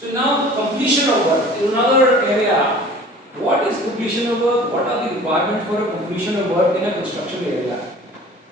So now completion of work is another area. What is completion of work? What are the requirements for a completion of work in a construction area?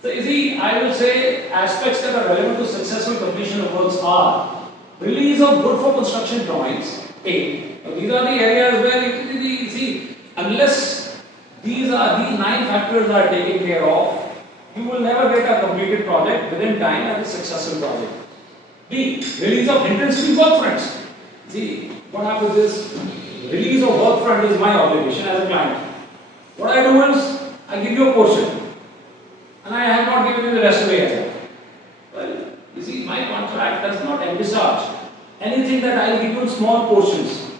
So you see, I will say aspects that are relevant to successful completion of works are release of good for construction drawings, A. Now, these are the areas where you see, unless these 9 factors are taken care of, you will never get a completed project within time as a successful project. B. Release of hindrance to work fronts. See, what happens is, release of work front is my obligation as a client. What I do is, I give you a portion, and I have not given you the rest of the area. Well, you see, my contract does not envisage anything that I will give you in small portions.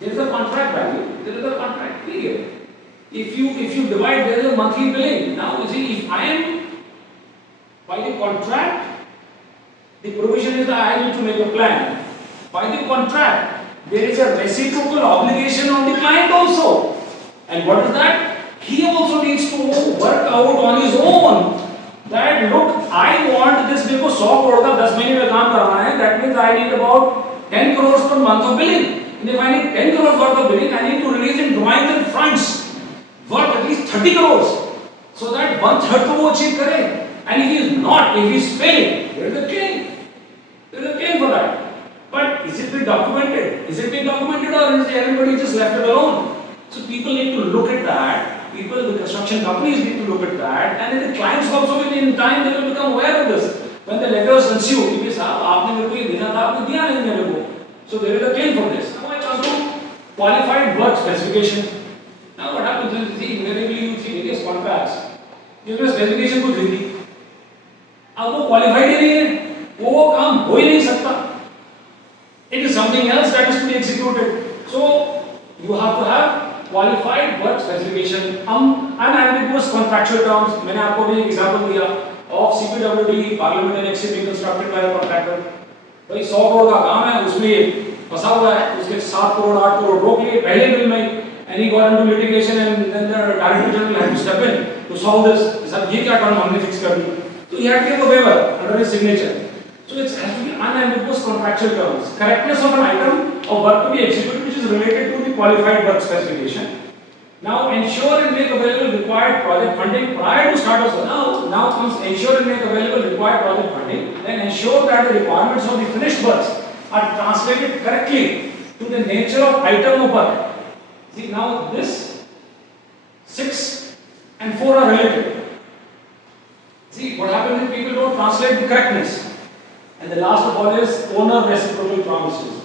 There is a contract value, there is a contract period. If you divide, there is a monthly billing. Now, you see, if I am, by the contract, the provision is that I need to make a plan. By the contract, there is a reciprocal obligation on the client also. And what is that? He also needs to work out on his own that look, I want this because 100 crore का 10 महीने में काम करना है. That means I need about 10 crores per month of billing. And if I need 10 crores worth of billing, I need to release in drawings and fronts worth at least 30 crores. So that 1/3 to वो achieve करे. And if he is not, if he is failing, there is a claim. There is a claim for that. But is it being documented? Is it being documented, or is everybody just left it alone? So people need to look at that. People, the construction companies need to look at that, and then the clients also will, in time, they will become aware of this. When the letters ensue, कि साहब आपने मेरे को ये देना था, आपने दिया नहीं मेरे को. So there is a claim for this. Now I come to qualified work specification. Now what happens is, see, invariably you see various contracts. जिसमें specification कुछ नहीं थी. अब वो qualified ही नहीं है, वो काम हो ही नहीं सकता. It is something else that is to be executed. So you have to have qualified work specification. Unambiguous contractual terms. मैंने आपको भी एक example दिया of CPWD Parliament Annex being constructed by a contractor. भाई 100 करोड़ का काम है, उसमें फंसा हुआ है, उसके 7 करोड़ 8 करोड़ रोक लिए पहले बिल में, and he got into litigation, and then the Director General had to step in to solve this. Sir ये क्या term हमने fix कर दी? So he had to give a waiver under his signature. So it has to be unambiguous contractual terms. Correctness of an item of work to be executed which is related to the qualified work specification. Now ensure and make available required project funding prior to start of work. Now comes ensure and make available required project funding. Then ensure that the requirements of the finished works are translated correctly to the nature of item of work. See, now this 6 and 4 are related. See, what happens if people don't translate the correctness? And the last of all is owner reciprocal promises.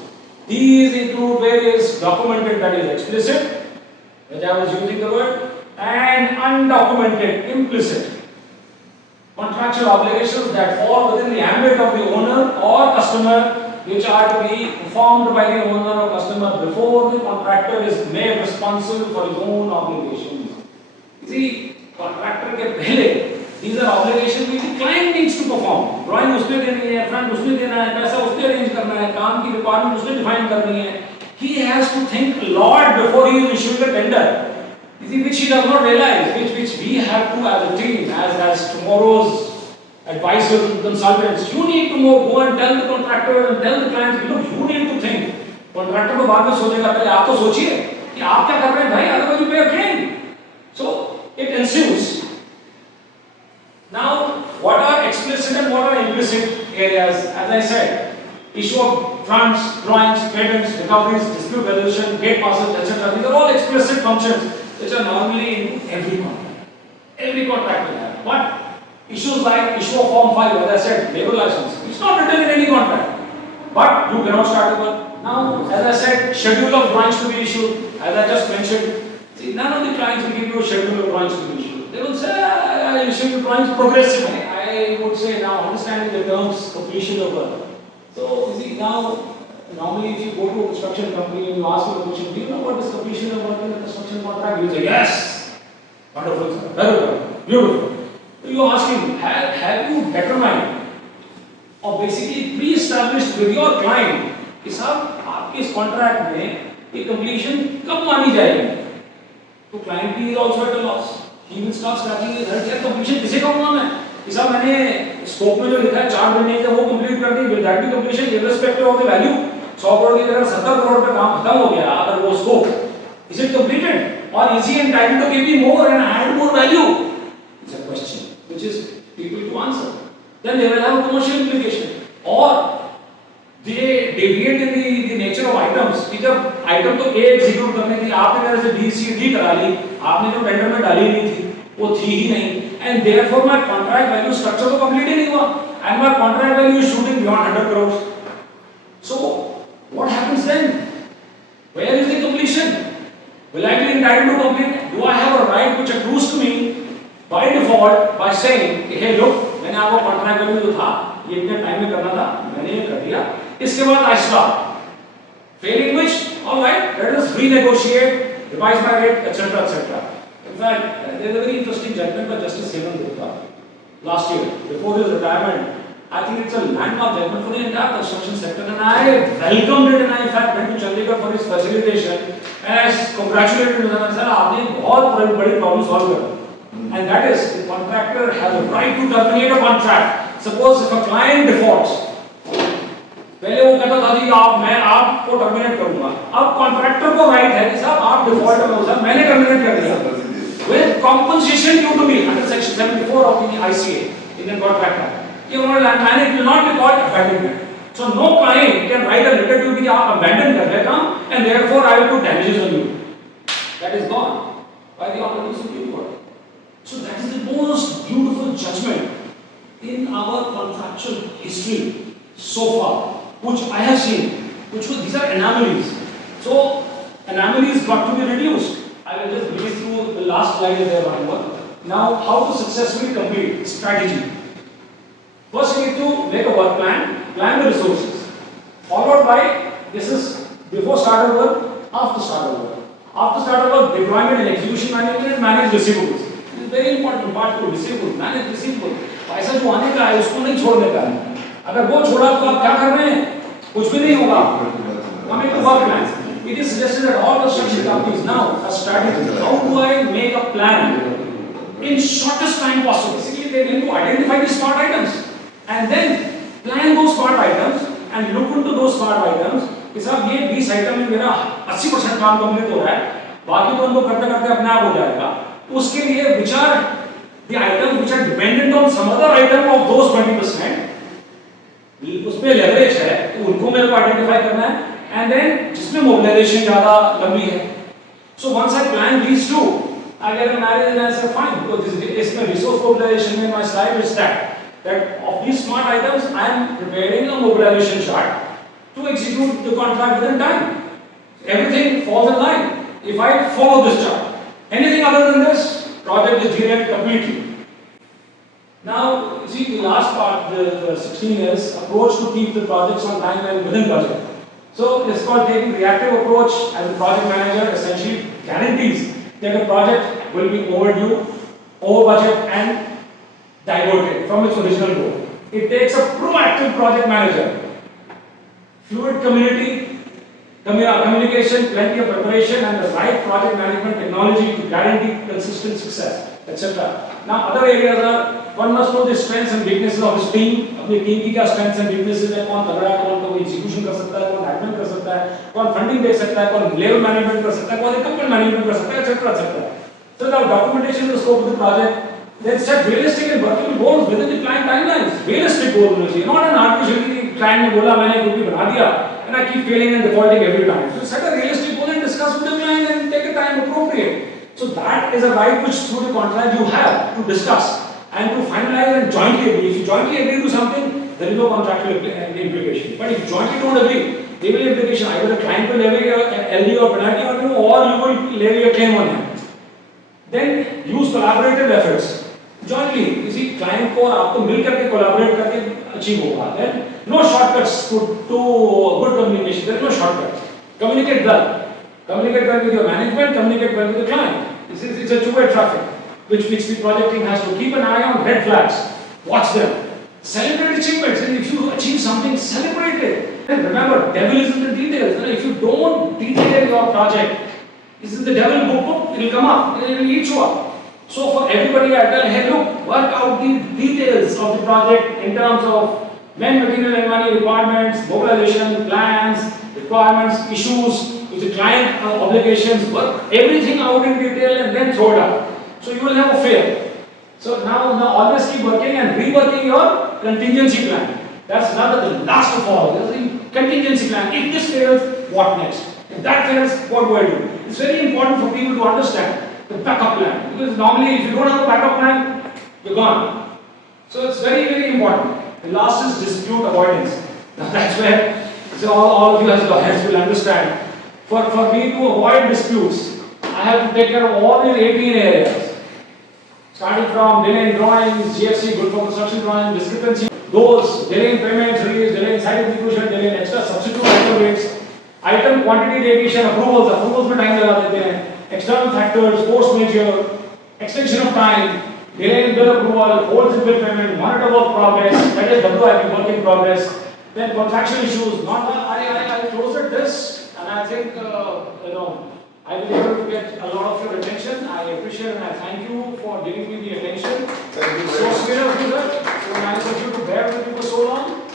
These include various documented, that is explicit, which I was using the word, and undocumented, implicit contractual obligations that fall within the ambit of the owner or customer, which are to be performed by the owner or customer before the contractor is made responsible for his own obligations. You see, contractor के पहले these are obligations which the client needs to perform. Drawing उसने देनी है, front उसने देना है, पैसा उसने arrange करना है, काम की requirement उसने define करनी है. He has to think a lot before he is issuing a tender. You see, which he does not realize, which we have to as a team, as tomorrow's advisors and consultants. You need to go and tell the contractor and tell the clients, look, you need to think. Contractor को बाद में सोचेगा, पहले आप तो सोचिए कि आप क्या कर रहे हैं भाई, otherwise you pay a claim. So it ensues. Now, what are explicit and what are implicit areas? As I said, issue of fronts, drawings, patents, recoveries, dispute resolution, gate passes, etc. These are all explicit functions which are normally in every contract. Every contract will have. But issues like issue of Form 5, as I said, labor license, it's not written in any contract. But you cannot start a work. Now, as I said, schedule of drawings to be issued, as I just mentioned. See, none of the clients will give you a schedule of drawings to be issued. They will say, I issue the drawings progressively. I would say now, understanding the terms, completion of work. So, you see, now, normally if you go to a construction company and you ask them a question, do you know what is completion of work in the construction contract? You say, yes. Wonderful, sir. Very good. Beautiful. So you ask him, have you determined or basically pre-established with your client कि साहब आपके इस contract में ये completion कब मानी जाएगी? तो क्लाइंट भी is also at a loss. He will start scratching his head, यार कंप्लीशन किसे कहूंगा मैं कि साहब मैंने स्कोप में जो लिखा है 4 महीने का वो कंप्लीट कर दी, will that be completion irrespective of the value? 100 crore की जगह 70 करोड़ पे काम खत्म हो गया, अगर वो स्कोप इज इट कंप्लीटेड और is he entitled to give me more and add more value? It's a question which is people to answer. Then they will have a commercial implication. Or they deviate in the nature of items. कि जब item तो A execute करने थी, आपने मेरे से B, C, D करा ली, आपने जो टेंडर में डाली नहीं थी, वो थी ही नहीं, and therefore my contract value structure तो complete ही नहीं हुआ, and my contract value is shooting beyond 100 crores. So what happens then? Where is the completion? Will I be entitled to complete? Do I have a right which accrues to me by default by saying hey look, मैंने आपको contract value जो था ये इतने time में करना था, मैंने ये कर दिया, इसके बाद I stop. Failing which, all right, let us renegotiate, revise my rate, etc., etc. In fact, there is a very interesting judgment by Justice Gupta last year before his retirement. I think it's a landmark judgment for the entire construction sector, and I welcomed it, and I in fact went to Chandigarh for his facilitation, and I congratulated him and said, आपने बहुत बड़ी problem solve कर दी. And that is, the contractor has a right to terminate a contract. Suppose if a client defaults, पहले वो कहता था कि मैं आपको टर्मिनेट करूंगा, अब कॉन्ट्रैक्टर को राइट है कि साहब आप डिफॉल्ट हो सर, मैंने टर्मिनेट कर दिया with compensation due to me under section 74 of the ICA, Indian Contract Act. ये उन्होंने and it will not be called abandonment. So no client can write a letter to you कि आप abandon कर रहे काम and therefore I will put damages on you. That is gone by the Honorable Supreme Court. So that is the most beautiful judgment in our contractual history so far, which I have seen, these are anomalies. So anomalies got to be reduced. I will just breeze through the last slide there one more. Now, how to successfully complete strategy. First, you need to make a work plan the resources, followed by, this is before start of work, after start of work. After start of work, deployment and execution management and manage receivables. Very important part to receivable, manage receivable. पैसा जो आने का है उसको नहीं छोड़ने का है. अगर वो छोड़ा तो आप क्या कर रहे हैं? कुछ भी नहीं होगा. Coming to work plan. It is suggested that all construction companies now a strategy. How do I make a plan in shortest time possible? Basically, they need to identify the smart items and then plan those smart items and look into those smart items. कि साहब ये 20 item में मेरा 80% काम complete हो रहा है, बाकी तो उनको करते करते अपने आप हो जाएगा. उसके लिए which are the items which are dependent on some other item of those 20%, उसमें leverage है तो उनको मेरे को identify करना है, and then जिसमें mobilization ज़्यादा लंबी है. So once I plan these two, I get a marriage and I say fine, because इसमें resource mobilization में my slide is that of these smart items I am preparing a mobilization chart to execute the contract within time. Everything falls in line if I follow this chart. Anything other than this, project is derailed completely. Now, see the last part, the 16 years approach to keep the projects on time and within budget. So it's called taking reactive approach, and the project manager essentially guarantees that the project will be overdue, over budget, and diverted from its original goal. It takes a proactive project manager, fluid communication, plenty of preparation, and the right project management technology to guarantee consistent success, etc. Now, other areas are, one must know the strengths and weaknesses of his team. अपनी team की क्या strengths and weaknesses है, कौन तगड़ा है, कौन तो execution कर सकता है, कौन admin कर सकता है, कौन funding दे सकता है, कौन level management कर सकता है, कौन equipment management कर सकता है, etc. etc. So now documentation of the scope of the project. Then set realistic and workable goals within the client timelines. Realistic goals होने चाहिए, not an artificial कि client ने बोला मैंने कुछ भी बना दिया and I keep failing and defaulting every time. So set a realistic goal and discuss with the client and take a time appropriate. So that is a right which through the contract you have to discuss and to finalize and jointly agree. If you jointly agree to something, there is no contractual implication. But if you jointly don't agree, there will be implication. Either the client will levy a LD or penalty on you, or you will levy a claim on him. Then use collaborative efforts. Jointly, you see, client को आपको मिल करके collaborate करके achieve होगा. Then no shortcuts to good communication. There is no shortcuts. Communicate well. Communicate well with your management. Communicate well with the client. It's a two-way traffic, which the project team has to keep an eye on red flags. Watch them. Celebrate achievements. And if you achieve something, celebrate it. And remember, devil is in the details. And if you don't detail your project, this is the devil book. It will come up. It will eat you up. So for everybody, I tell, hey, look, work out the details of the project in terms of men, material and money requirements, mobilization, plans, requirements, issues, with the client obligations, work everything out in detail and then throw it out. So you will never fail. So now always keep working and reworking your contingency plan. That's another thing. Last of all, there's the contingency plan. If this fails, what next? If that fails, what do I do? It's very important for people to understand the backup plan. Because normally if you don't have a backup plan, you're gone. So it's very, very important. The last is dispute avoidance. Now that's where all of you as lawyers will understand. For me to avoid disputes, I have to take care of all these 18 areas. Starting from delay in drawings, GFC, good for construction drawing, discrepancy, those, delay in payments, delay in site execution, delay in extra substitute item rates, item quantity deviation, approvals में time लगा देते हैं, external factors, force majeure, extension of time, delay in bill approval, holds in bill payment, monitor work progress, that is WIP, work in progress, then contractual issues. I closed this, and I think I will be able to get a lot of your attention. I appreciate and I thank you for giving me the attention.